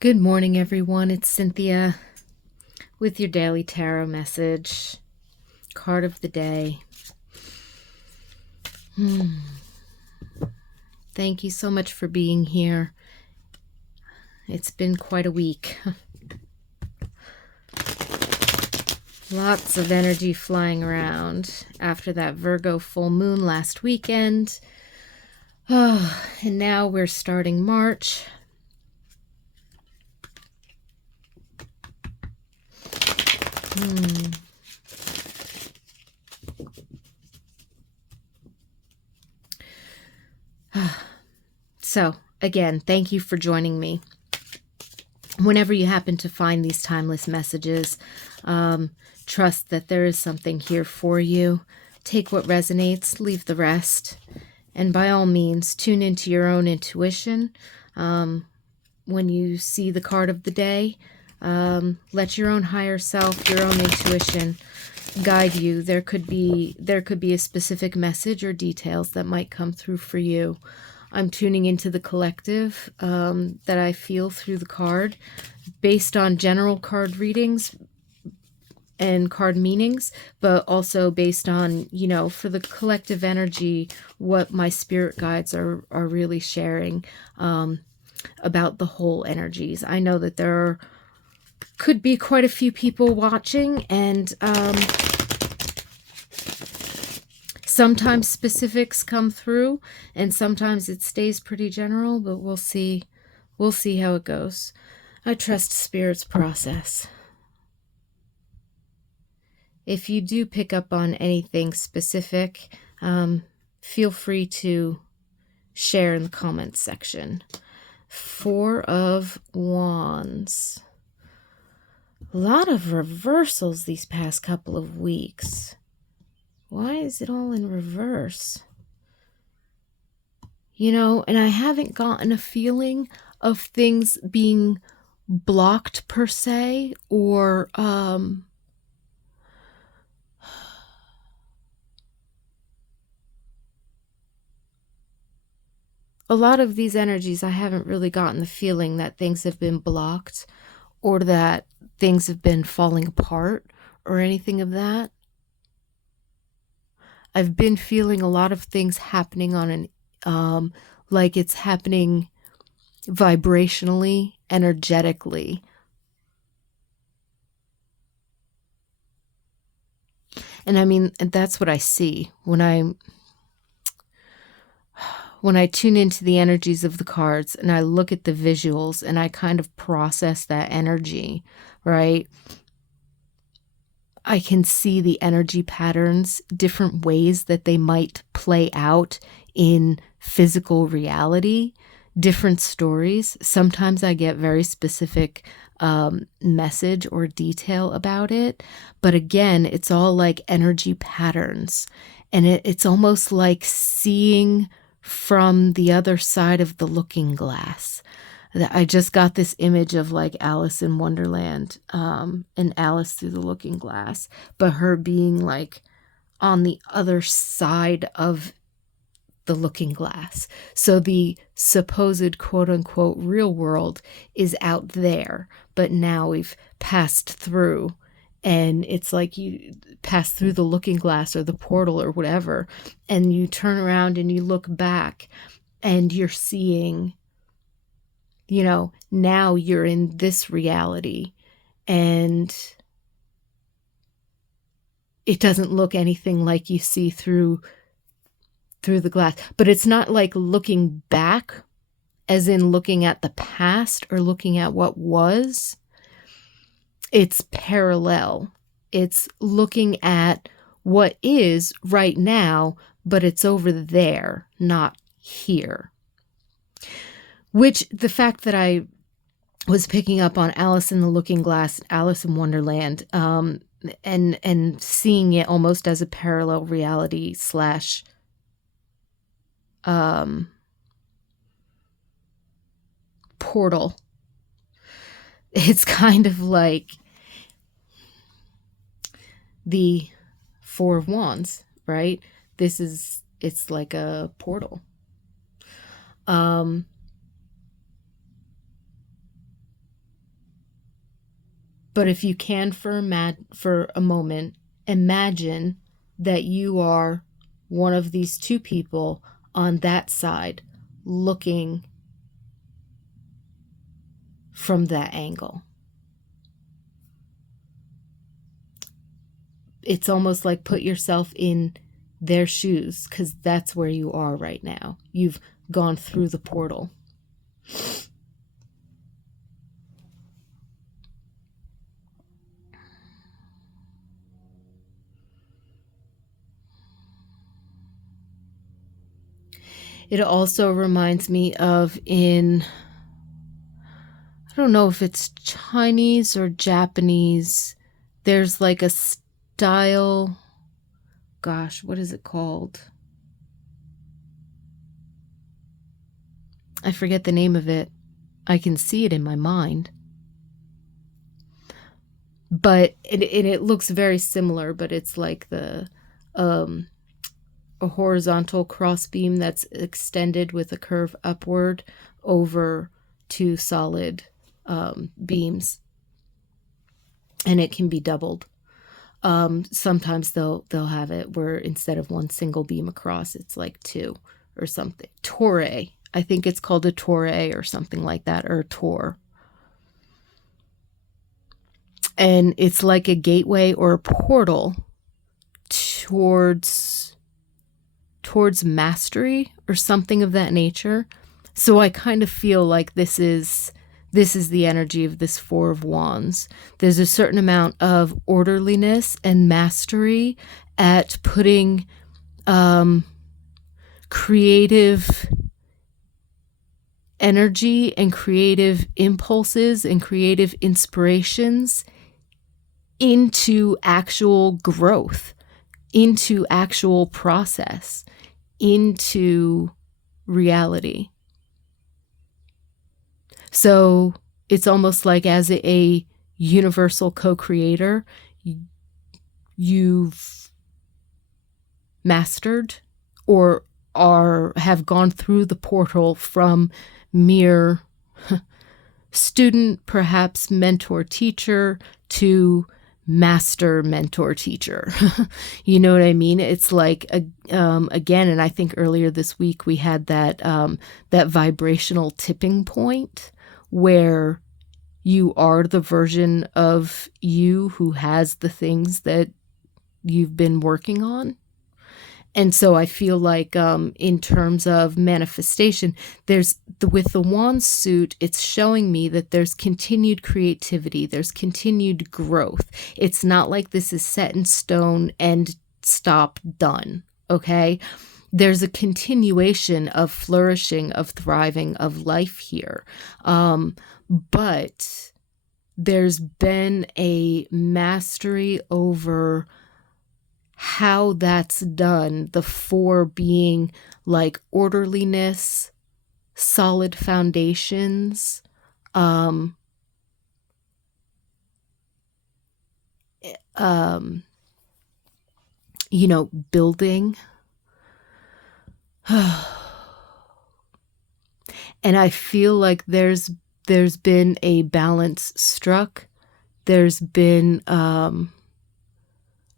Good morning, everyone. It's Cynthia with your daily tarot message, card of the day. Thank you so much for being here. It's been quite a week. Lots of energy flying around after that Virgo full moon last weekend. Oh, and now we're starting March. So, again, thank you for joining me. Whenever you happen to find these timeless messages, trust that there is something here for you. Take what resonates, leave the rest. And by all means, tune into your own intuition. When you see the card of the day, let your own higher self, your own intuition guide you. There could be a specific message or details that might come through for you. I'm tuning into the collective that I feel through the card based on general card readings and card meanings, but also based on, for the collective energy, what my spirit guides are really sharing about the whole energies. I know that there could be quite a few people watching, and sometimes specifics come through and sometimes it stays pretty general, but we'll see how it goes. I trust Spirit's process. If you do pick up on anything specific, feel free to share in the comments section. 4 of Wands. A lot of reversals these past couple of weeks. Why is it all in reverse? And I haven't gotten a feeling of things being blocked per se, or a lot of these energies, I haven't really gotten the feeling that things have been blocked or that things have been falling apart or anything of that. I've been feeling a lot of things happening on an like it's happening vibrationally, energetically. And I mean, that's what I see when I tune into the energies of the cards and I look at the visuals and I kind of process that energy, right? I can see the energy patterns, different ways that they might play out in physical reality, different stories. Sometimes I get very specific message or detail about it. But again, it's all like energy patterns. And it's almost like seeing from the other side of the looking glass. I just got this image of like Alice in Wonderland, and Alice through the looking glass, but her being like on the other side of the looking glass. So the supposed quote unquote real world is out there, but now we've passed through, and it's like you pass through the looking glass or the portal or whatever, and you turn around and you look back and you're seeing, now you're in this reality and it doesn't look anything like you see through the glass. But it's not like looking back as in looking at the past or looking at what was. It's parallel. It's looking at what is right now, but it's over there, not here. Which the fact that I was picking up on Alice in the Looking Glass, Alice in Wonderland, and seeing it almost as a parallel reality slash portal. It's kind of like the 4 of Wands, right? It's like a portal. But if you can for a moment, imagine that you are one of these two people on that side looking from that angle. It's almost like put yourself in their shoes, because that's where you are right now. You've gone through the portal. It also reminds me of I don't know if it's Chinese or Japanese, there's like a style, gosh, what is it called? I forget the name of it. I can see it in my mind. But it looks very similar, but it's like a horizontal crossbeam that's extended with a curve upward over two solid beams, and it can be doubled. Sometimes they'll have it where instead of one single beam across, it's like two or something. Torre, I think it's called a torre or something like that, or a tor. And it's like a gateway or a portal towards mastery or something of that nature. So I kind of feel like this is the energy of this Four of Wands. There's a certain amount of orderliness and mastery at putting creative energy and creative impulses and creative inspirations into actual growth, into actual process, into reality. So it's almost like as a universal co-creator, you've mastered or have gone through the portal from mere student, perhaps mentor teacher, to master mentor teacher. You know what I mean? It's like again, and I think earlier this week we had that vibrational tipping point where you are the version of you who has the things that you've been working on. And so I feel like in terms of manifestation, with the wand suit, it's showing me that there's continued creativity, there's continued growth. It's not like this is set in stone and stop, done, okay? There's a continuation of flourishing, of thriving, of life here. But there's been a mastery over how that's done, the four being like orderliness, solid foundations, building. And I feel like there's been a balance struck. There's been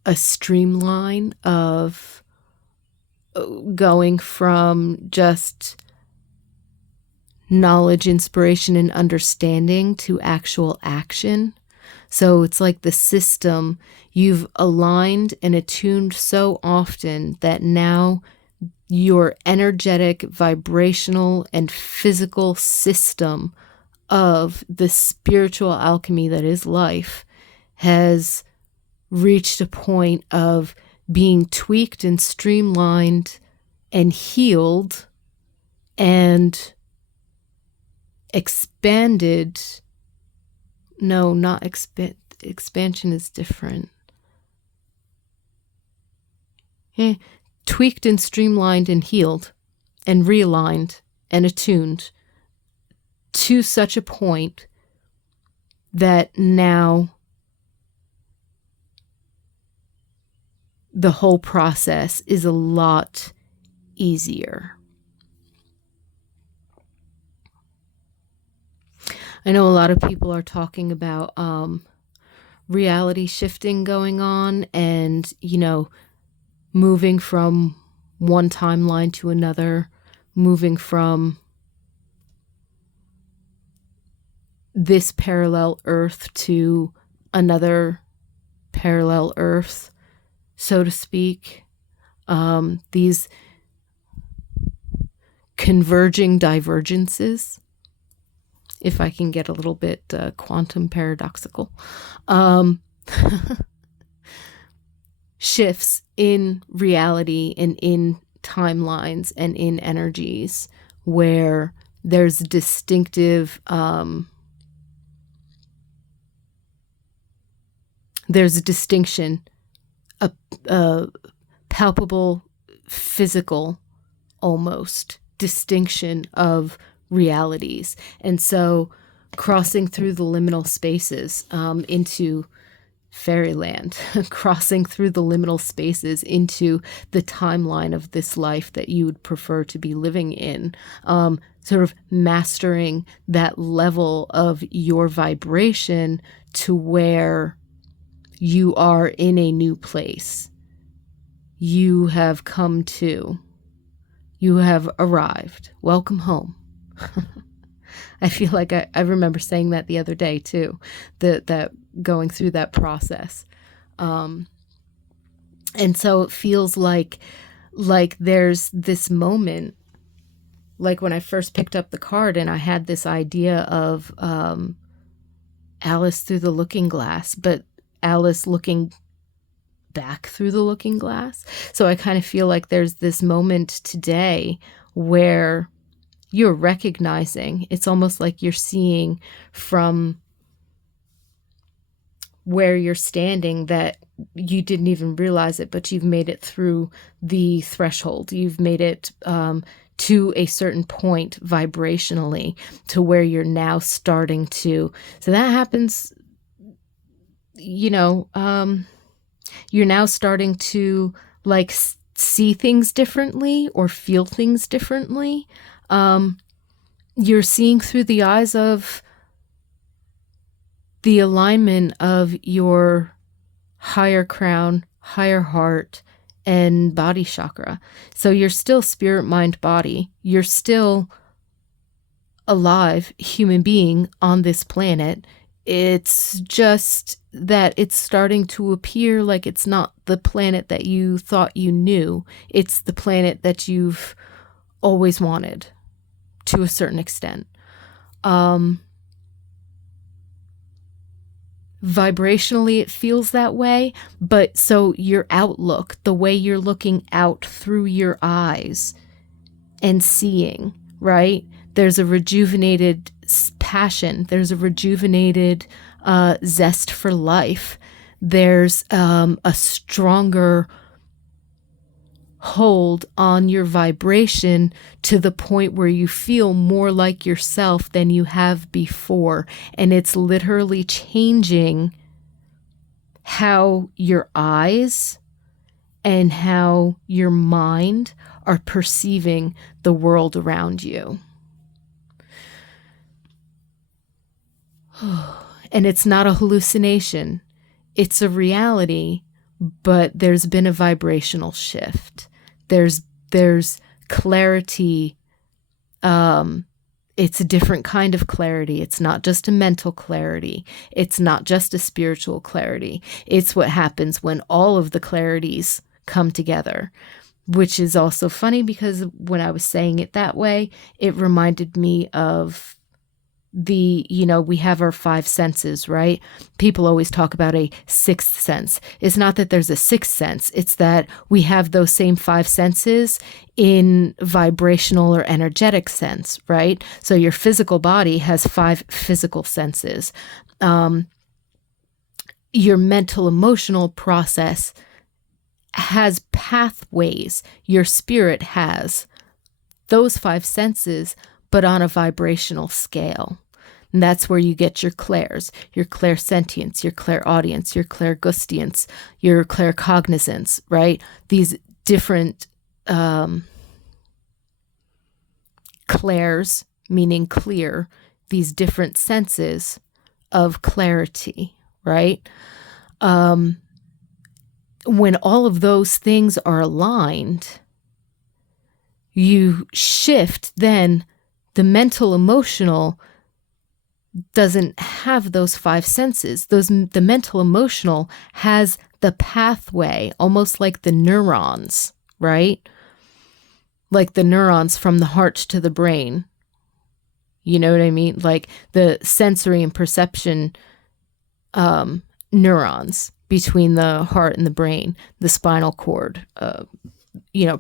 a streamline of going from just knowledge, inspiration, and understanding to actual action. So it's like the system you've aligned and attuned so often that now your energetic, vibrational, and physical system of the spiritual alchemy that is life has reached a point of being tweaked and streamlined and healed and expanded. No, not expansion is different. Tweaked and streamlined and healed and realigned and attuned to such a point that now the whole process is a lot easier. I know a lot of people are talking about reality shifting going on, and, moving from one timeline to another, moving from this parallel Earth to another parallel Earth, so to speak. These converging divergences, if I can get a little bit quantum paradoxical, shifts in reality and in timelines and in energies where there's distinctive, there's a distinction, a palpable, physical, almost distinction of realities. And so crossing through the liminal spaces into fairyland, crossing through the liminal spaces into the timeline of this life that you would prefer to be living in, sort of mastering that level of your vibration to where you are in a new place. You have come to. You have arrived. Welcome home. I feel like I remember saying that the other day too, that going through that process. And so it feels like there's this moment, like when I first picked up the card and I had this idea of Alice through the looking glass, but Alice looking back through the looking glass. So I kind of feel like there's this moment today where you're recognizing, it's almost like you're seeing from where you're standing that you didn't even realize it, but you've made it through the threshold. You've made it to a certain point vibrationally to where you're now starting to. So that happens, you're now starting to like see things differently or feel things differently. You're seeing through the eyes of the alignment of your higher crown, higher heart, and body chakra. So you're still spirit, mind, body. You're still alive human being on this planet. It's just that it's starting to appear like it's not the planet that you thought you knew. It's the planet that you've always wanted to a certain extent. Vibrationally, it feels that way, but so your outlook, the way you're looking out through your eyes and seeing, right? There's a rejuvenated passion. There's a rejuvenated zest for life. There's a stronger hold on your vibration to the point where you feel more like yourself than you have before. And it's literally changing how your eyes and how your mind are perceiving the world around you. And it's not a hallucination. It's a reality, but there's been a vibrational shift. There's clarity. It's a different kind of clarity. It's not just a mental clarity. It's not just a spiritual clarity. It's what happens when all of the clarities come together, which is also funny because when I was saying it that way, it reminded me of we have our five senses, right? People always talk about a sixth sense. It's not that there's a sixth sense. It's that we have those same five senses in vibrational or energetic sense, right? So your physical body has five physical senses. Your mental emotional process has pathways. Your spirit has those five senses, but on a vibrational scale. And that's where you get your clairs, your clairsentience, your clairaudience, your clairgustience, your claircognizance, right? These different clairs, meaning clear, these different senses of clarity, right? When all of those things are aligned, you shift, then the mental emotional doesn't have those five senses. The mental emotional has the pathway, almost like the neurons, right? Like the neurons from the heart to the brain. You know what I mean? Like the sensory and perception neurons between the heart and the brain, the spinal cord,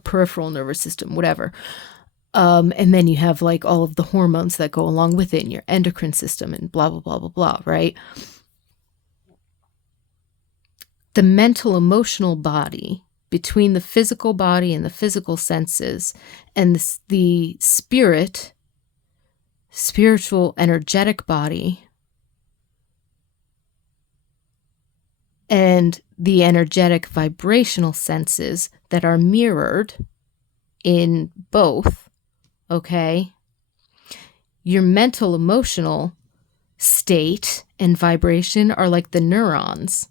peripheral nervous system, whatever. And then you have like all of the hormones that go along with it in your endocrine system and blah, blah, blah, blah, blah, right? The mental emotional body between the physical body and the physical senses and the spiritual energetic body and the energetic vibrational senses that are mirrored in both, okay? Your mental emotional state and vibration are like the neurons,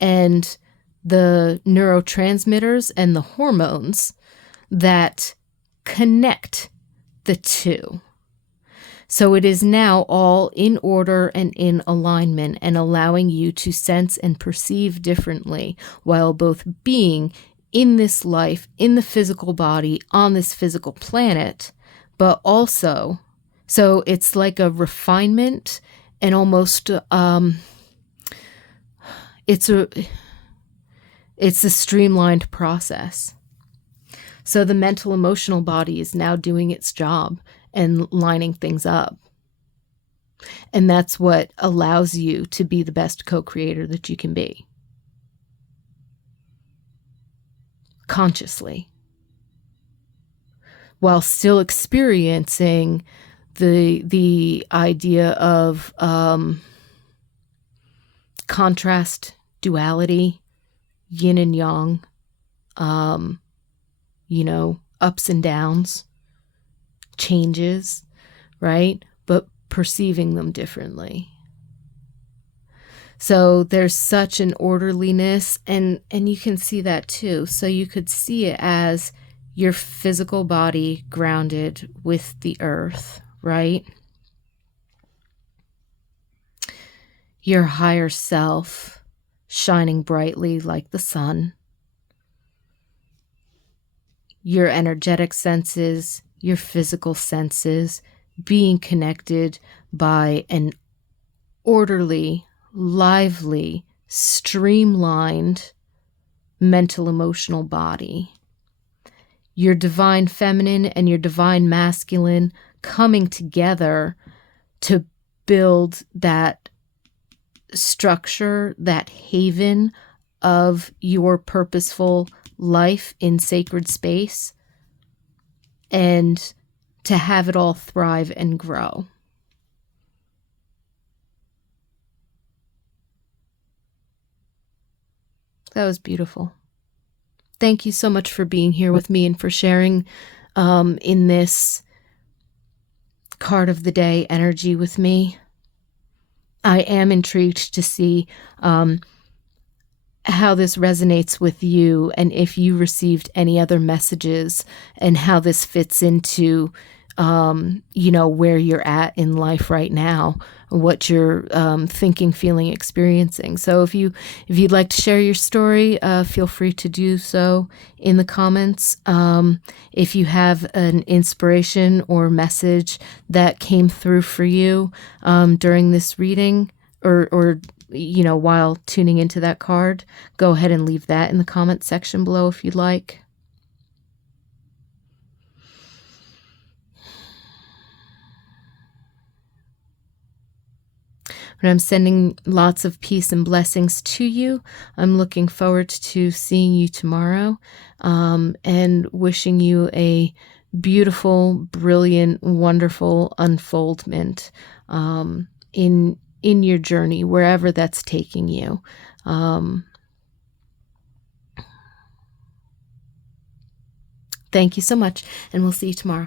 and the neurotransmitters and the hormones that connect the two. So it is now all in order and in alignment and allowing you to sense and perceive differently while both being in this life, in the physical body, on this physical planet, but also, so it's like a refinement and almost, it's a streamlined process. So the mental emotional body is now doing its job and lining things up. And that's what allows you to be the best co-creator that you can be. Consciously. While still experiencing the idea of contrast, duality, yin and yang, ups and downs, changes, right? But perceiving them differently. So there's such an orderliness, and you can see that too. So you could see it as your physical body grounded with the earth, right? Your higher self shining brightly like the sun. Your energetic senses, your physical senses being connected by an orderly, lively, streamlined mental emotional body. Your divine feminine and your divine masculine coming together to build that structure, that haven of your purposeful life in sacred space, and to have it all thrive and grow. That was beautiful. Thank you so much for being here with me and for sharing in this card of the day energy with me. I am intrigued to see how this resonates with you and if you received any other messages and how this fits into where you're at in life right now, what you're thinking, feeling, experiencing. So if you'd like to share your story, feel free to do so in the comments. If you have an inspiration or message that came through for you during this reading or while tuning into that card, go ahead and leave that in the comment section below if you'd like. But I'm sending lots of peace and blessings to you. I'm looking forward to seeing you tomorrow, and wishing you a beautiful, brilliant, wonderful unfoldment in your journey, wherever that's taking you. Thank you so much, and we'll see you tomorrow.